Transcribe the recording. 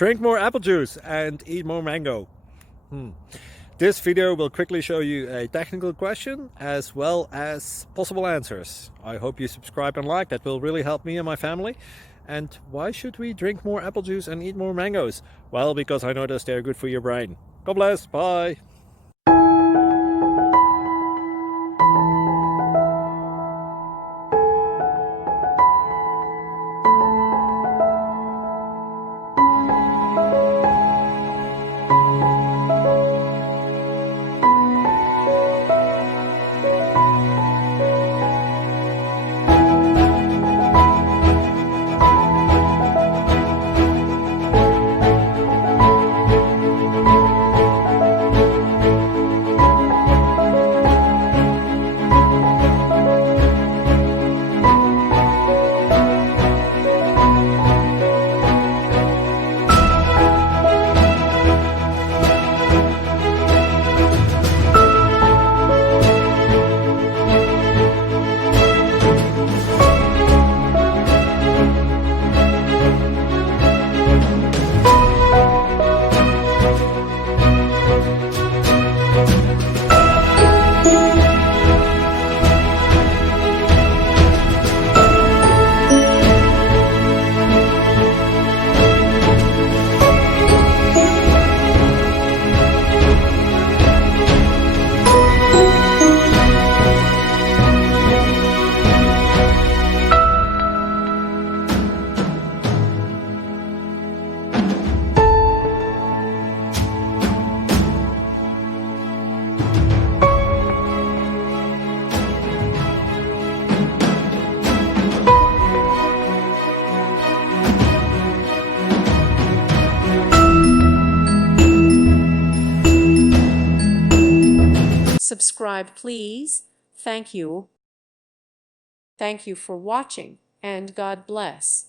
Drink more apple juice and eat more mango. This video will quickly show you a technical question as well as possible answers. I hope you subscribe and like, that will really help me and my family. And why should we drink more apple juice and eat more mangoes? Well, because I noticed they're good for your brain. God bless, bye! Subscribe, please. Thank you. Thank you for watching, and God bless.